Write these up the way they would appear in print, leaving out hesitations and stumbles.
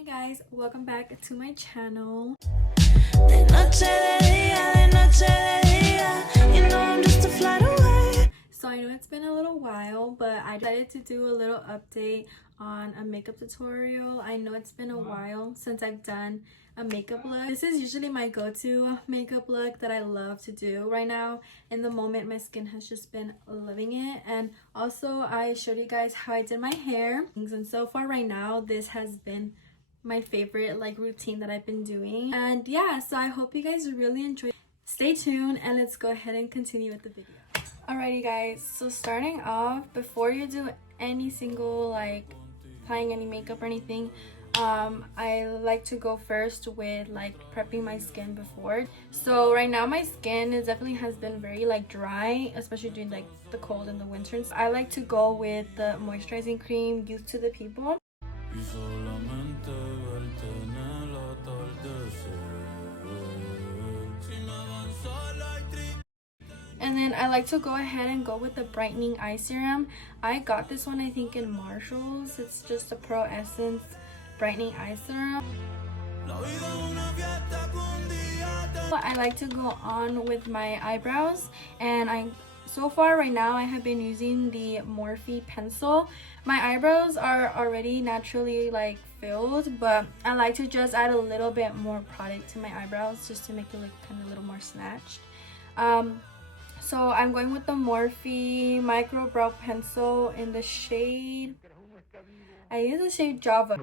Hey guys, welcome back to my channel. So I know it's been a little while, but I decided to do a little update on a makeup tutorial. I know it's been a while since I've done a makeup look. This is usually my go-to makeup look that I love to do right now. In the moment, my skin has just been loving it. And also I showed you guys how I did my hair. And so far right now, this has been my favorite routine that I've been doing. And yeah, so I hope you guys really enjoy. Stay tuned and let's go ahead and continue with the video. Alrighty guys, so starting off, before you do any single applying any makeup or anything, I like to go first with prepping my skin before. So right now my skin definitely has been very dry, especially during the cold and the winter. So I like to go with the moisturizing cream Youth to the People. And then I like to go ahead and go with the brightening eye serum. I got this one I think in Marshall's. It's just a Pro Essence brightening eye serum. I like to go on with my eyebrows, and so far right now I have been using the Morphe pencil. My eyebrows are already naturally filled, but I like to just add a little bit more product to my eyebrows just to make it look kind of a little more snatched. So I'm going with the Morphe Micro Brow Pencil in the shade, I use the shade Java.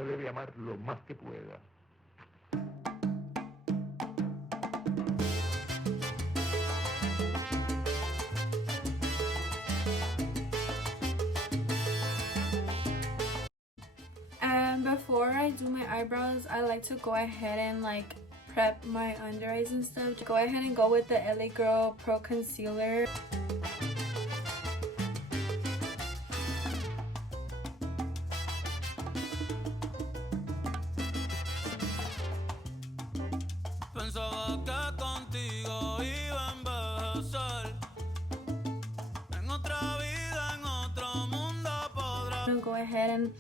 And before I do my eyebrows, I like to go ahead and prep my under eyes and stuff. Go ahead and go with the LA Girl Pro Concealer. I'm gonna go ahead and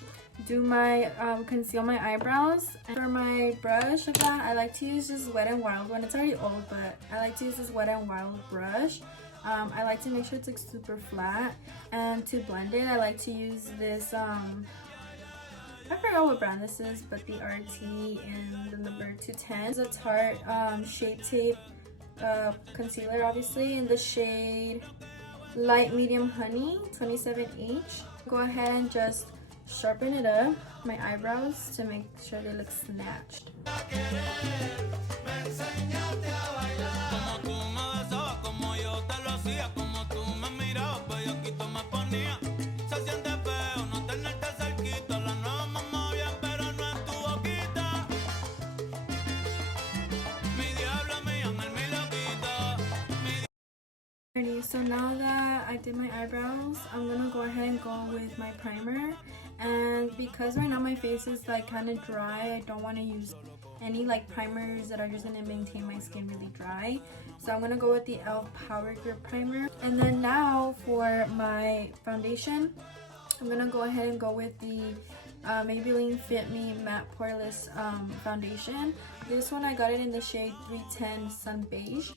do my conceal my eyebrows. And for my brush, again, I like to use this Wet n Wild one. It's already old, but I like to use this Wet n Wild brush. I like to make sure it's super flat, and to blend it I like to use this I forgot what brand this is, but the RT and the number 210. It's a Tarte Shape Tape concealer, obviously, in the shade Light Medium Honey 27H. Go ahead and just sharpen it up, my eyebrows, to make sure they look snatched. So now that I did my eyebrows, I'm gonna go ahead and go with my primer. And because right now my face is kind of dry, I don't want to use any primers that are just gonna maintain my skin really dry. So I'm gonna go with the e.l.f. Power Grip Primer. And then now for my foundation, I'm gonna go ahead and go with the Maybelline Fit Me Matte Poreless foundation. This one I got it in the shade 310 Sun Beige.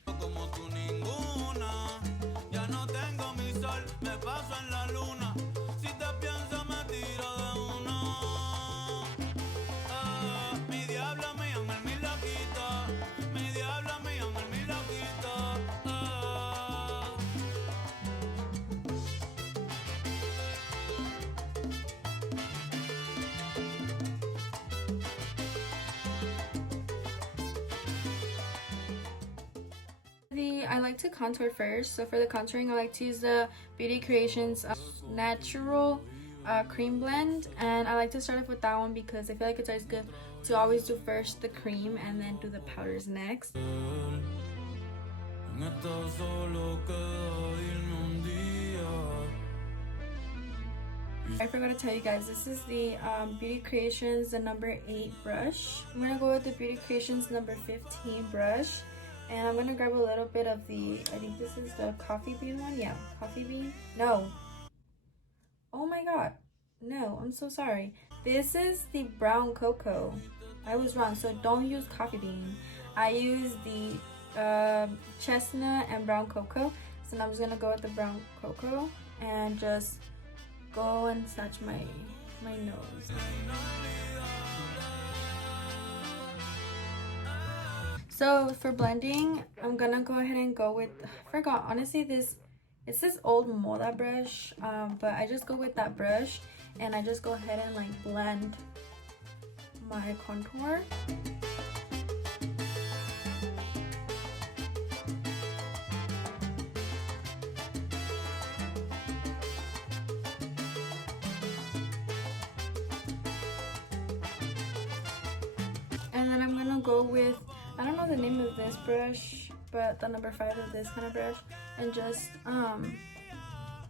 I like to contour first. So for the contouring, I like to use the Beauty Creations Natural Cream Blend, and I like to start off with that one because I feel like it's always good to always do first the cream and then do the powders next. I forgot to tell you guys, this is the Beauty Creations the number 8 brush. I'm gonna go with the Beauty Creations number 15 brush. And I'm gonna grab a little bit of the, I think this is the coffee bean one. Yeah, coffee bean. No. Oh my god. No, I'm so sorry. This is the brown cocoa. I was wrong. So don't use coffee bean. I use the chestnut and brown cocoa. So now I'm just gonna go with the brown cocoa and just go and touch my nose. So for blending, I'm gonna go ahead and go with, I forgot, honestly, it's this old Moda brush, but I just go with that brush and I just go ahead and like blend my contour. And then I'm gonna go with, I don't know the name of this brush, but the number 5 of this kind of brush, and just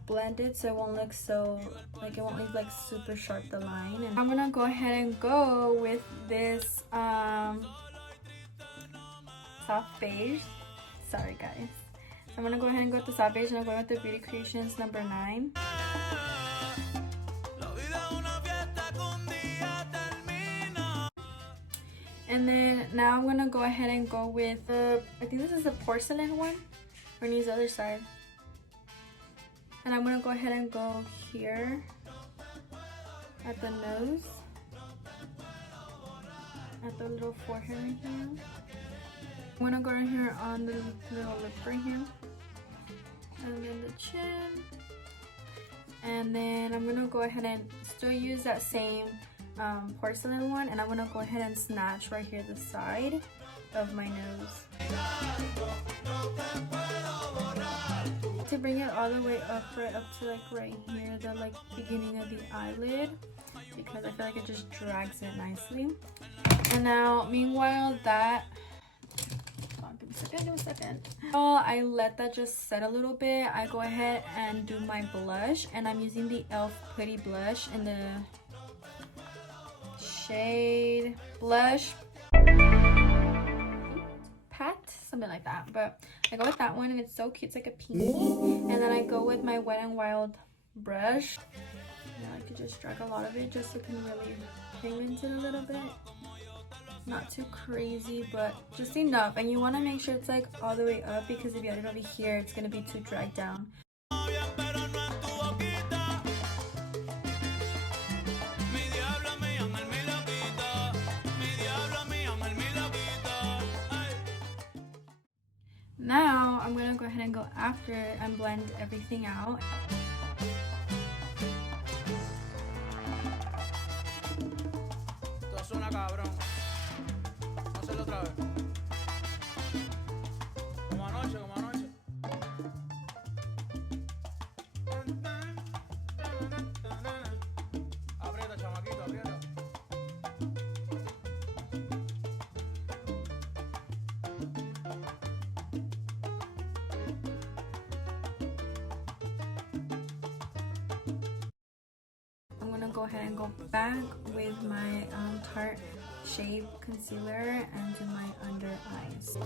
blend it so it won't look so, like it won't look like super sharp, the line. And I'm gonna go ahead and go with this soft beige. Sorry guys. So I'm gonna go ahead and go with the soft beige, and I'm going with the Beauty Creations number 9. And then now I'm gonna go ahead and go with the, I think this is the porcelain one. We're gonna use the other side. And I'm gonna go ahead and go here at the nose, at the little forehead right here. I'm gonna go right here on the little lip right here, and then the chin. And then I'm gonna go ahead and still use that same porcelain one, and I'm gonna go ahead and snatch right here the side of my nose to bring it all the way up, right up to like right here, the like beginning of the eyelid, because I feel like it just drags it nicely. And now meanwhile that, give me a second. Oh, I let that just set a little bit. I go ahead and do my blush, and I'm using the e.l.f. Putty blush in the shade Blush Pat, something like that. But I go with that one, and it's so cute. It's like a pink. And then I go with my Wet n Wild brush. And I could just drag a lot of it just so it can really pigment it a little bit. Not too crazy, but just enough. And you want to make sure it's like all the way up, because if you add it over here, it's going to be too dragged down. Now I'm going to go ahead and go after and blend everything out. Go ahead and go back with my Tarte Shade Concealer and do my under eyes.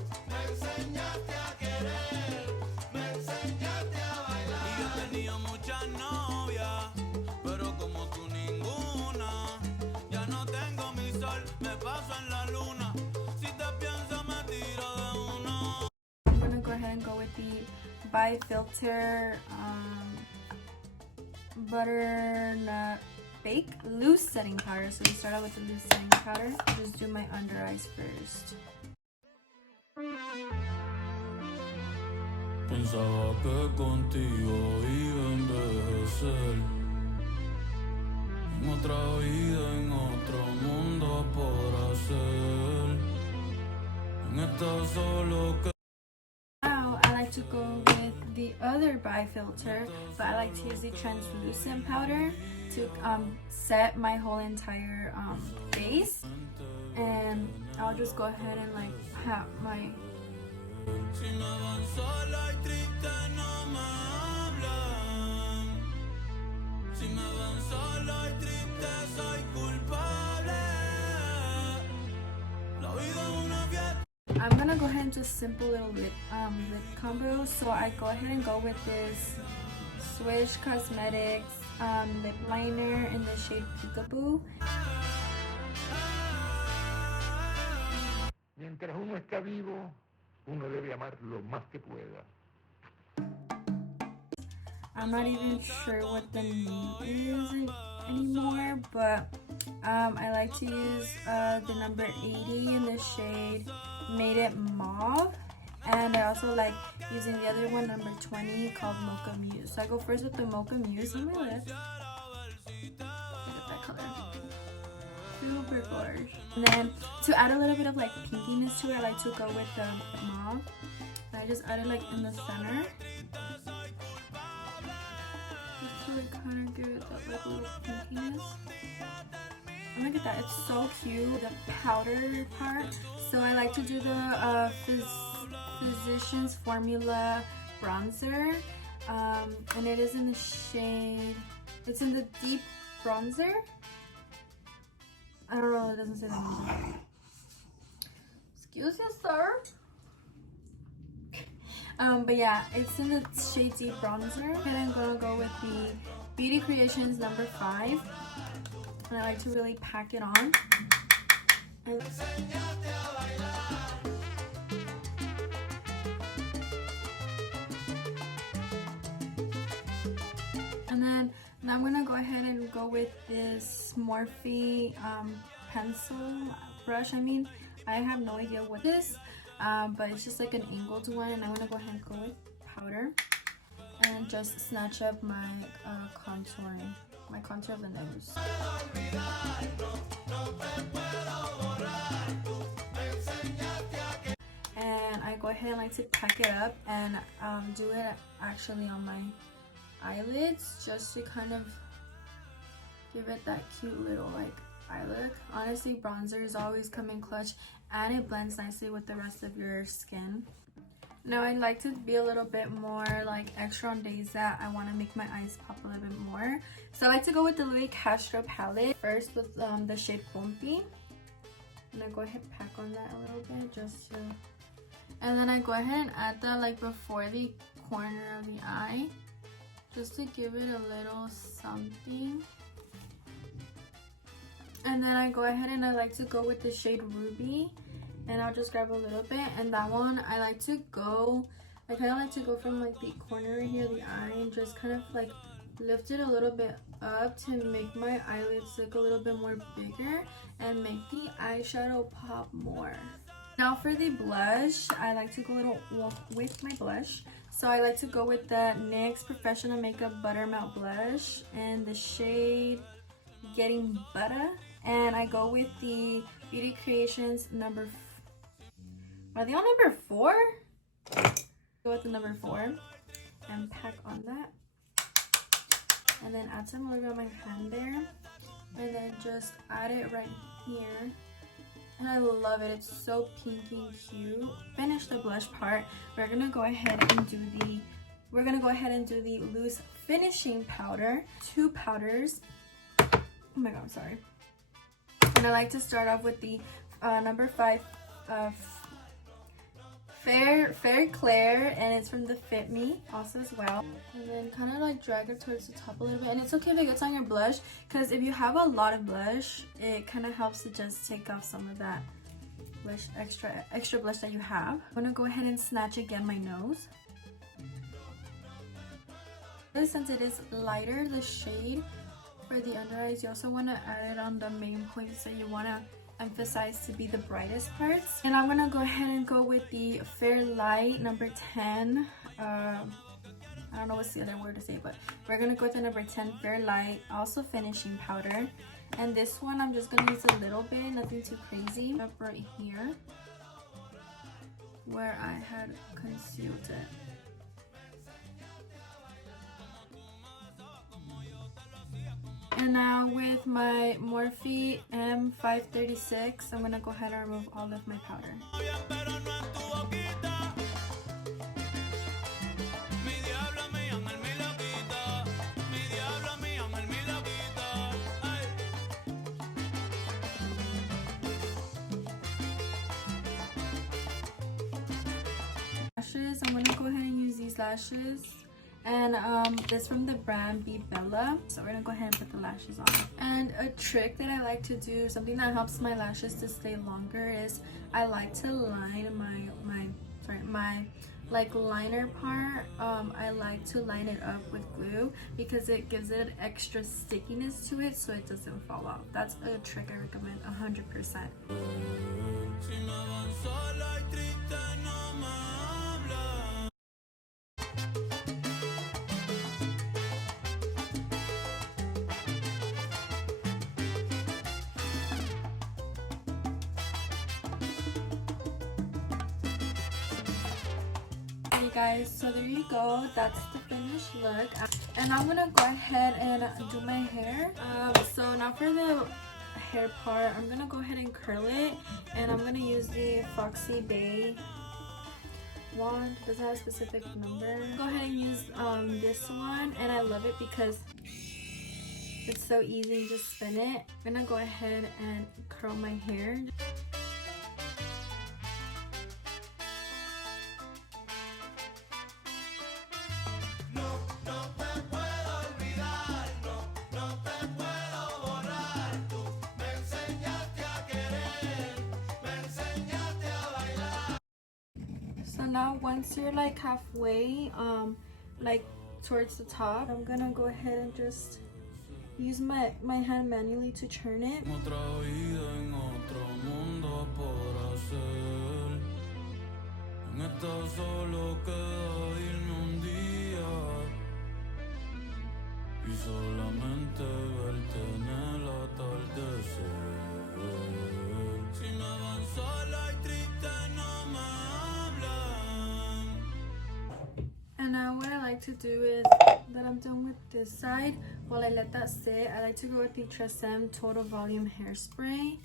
I'm gonna go ahead and go with the By Filter Butternut Bake loose setting powder. So we start out with the loose setting powder. Just do my under eyes first. Pensaba que contigo iba a envejecer en otra vida, en otro mundo por hacer. En esta solo que Now I like to go with the other By Filter, but I like to use the translucent powder to set my whole entire face, and I'll just go ahead and like pat my I'm gonna go ahead and just simple little lip combo. So I go ahead and go with this Swish Cosmetics lip liner in the shade Peekaboo. Mientras uno está vivo, uno debe amar lo más que pueda. I'm not even sure what the name is anymore, but I like to use the number 80 in the shade Made It Mauve, and I also like using the other one, number 20, called Mocha Muse. So I go first with the Mocha Muse on my lips. Look at that color, super gorgeous. And then to add a little bit of like pinkiness to it, I like to go with the mauve. And I just add it like in the center. Just to like kind of give it that like little pinkiness. Oh, look at that, it's so cute, the powder part. So I like to do the Physicians Formula bronzer, and it is in the shade, it's in the deep bronzer. I don't know, it doesn't say that on there. Excuse you, sir. But yeah, it's in the shade deep bronzer. And I'm gonna go with the Beauty Creations number 5. And I like to really pack it on. And then now I'm gonna go ahead and go with this Morphe pencil brush. I have no idea what this is, but it's just like an angled one, and I'm gonna go ahead and go with powder and just snatch up my contouring, my contour of the nose. And I go ahead and like to pack it up and do it actually on my eyelids, just to kind of give it that cute little like eye look. Honestly, bronzers always come in clutch, and it blends nicely with the rest of your skin. Now I like to be a little bit more like extra on days that I want to make my eyes pop a little bit more. So I like to go with the Louis Castro palette first with the shade Pompi. And I go ahead and pack on that a little bit just to, and then I go ahead and add that like before the corner of the eye, just to give it a little something. And then I go ahead and I like to go with the shade Ruby, and I'll just grab a little bit. And that one I like to go, I kind of like to go from like the corner right here, the eye, and just kind of like lift it a little bit up to make my eyelids look a little bit more bigger and make the eyeshadow pop more. Now for the blush, I like to go a little with my blush. So I like to go with the NYX Professional Makeup Buttermelt Blush and the shade Getting Butter. And I go with the Beauty Creations number, are they on number 4? Go with the number 4 and pack on that. And then add some oil on my hand there. And then just add it right here. And I love it, it's so pinky and cute. Finish the blush part. We're gonna go ahead and do the loose finishing powder. 2 powders. Oh my god, I'm sorry. And I like to start off with the number 5 Fair Claire, and it's from the Fit Me also as well. And then kind of like drag it towards the top a little bit. And it's okay if it gets on your blush, because if you have a lot of blush, it kind of helps to just take off some of that blush, extra blush that you have. I'm gonna go ahead and snatch again my nose. Since it is lighter, the shade for the under eyes, you also want to add it on the main points that you want to emphasize to be the brightest parts. And I'm gonna go ahead and go with the Fair Light number 10. I don't know what's the other word to say, but we're gonna go with the number 10 Fair Light, also finishing powder. And this one I'm just gonna use a little bit, nothing too crazy. Up right here where I had concealed it. And now with my Morphe M536, I'm gonna go ahead and remove all of my powder. Lashes, I'm gonna go ahead and use these lashes. and this from the brand Baile. So we're gonna go ahead and put the lashes on. And a trick that I like to do, something that helps my lashes to stay longer, is I like to line my like liner part. I like to line it up with glue because it gives it extra stickiness to it so it doesn't fall off. That's a trick I recommend 100%. Okay guys, so there you go, that's the finished look. And I'm gonna go ahead and do my hair. So now for the hair part, I'm gonna go ahead and curl it, and I'm gonna use the Foxy Bay wand. Doesn't have a specific number. Go ahead and use this one, and I love it because it's so easy. You just spin it. I'm gonna go ahead and curl my hair. So now once you're like halfway, like towards the top, I'm gonna go ahead and just use my hand manually to turn it. And now what I like to do is that I'm done with this side, while I let that sit, I like to go with the Tresemme Total Volume Hairspray,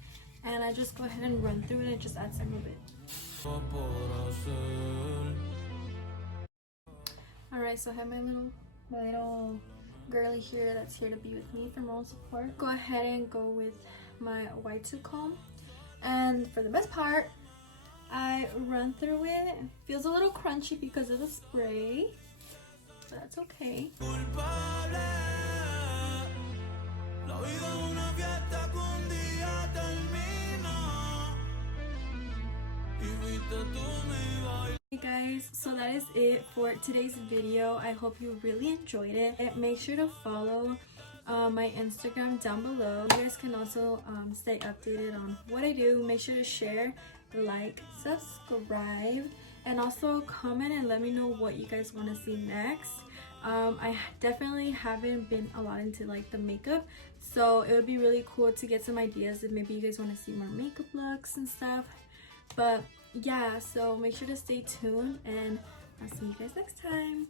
and I just go ahead and run through it and just add some of it. Alright, so I have my little girly here that's here to be with me for moral support. Go ahead and go with my Y2 comb, and for the best part, I run through it. Feels a little crunchy because of the spray, but that's okay. Hey guys, so that is it for today's video. I hope you really enjoyed it. Make sure to follow my Instagram down below. You guys can also stay updated on what I do. Make sure to share, like, subscribe, and also comment and let me know what you guys want to see next. I definitely haven't been a lot into like the makeup, so it would be really cool to get some ideas if maybe you guys want to see more makeup looks and stuff. But yeah, so make sure to stay tuned, and I'll see you guys next time.